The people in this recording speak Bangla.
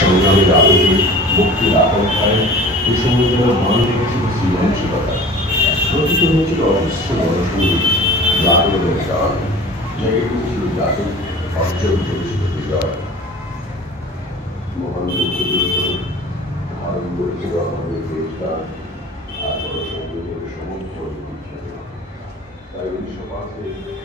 সংগ্রামের আলোকে মুক্তির আকাঙ্ক্ষায় এ সমুদ্রের মান রেখেছিল সৃজনশীলতা, রচিত হয়েছিল অজস্র গণসঙ্গীত, জাগরণের গান, জেগে উঠেছিল জাতির, অর্জন করেছিল বিজয়। মহান মুক্তিযুদ্ধ ধারণ করেছিল আমাদের দেশটার আর গণসঙ্গীতের সমর্থন বিখ্যাত। তাই 1905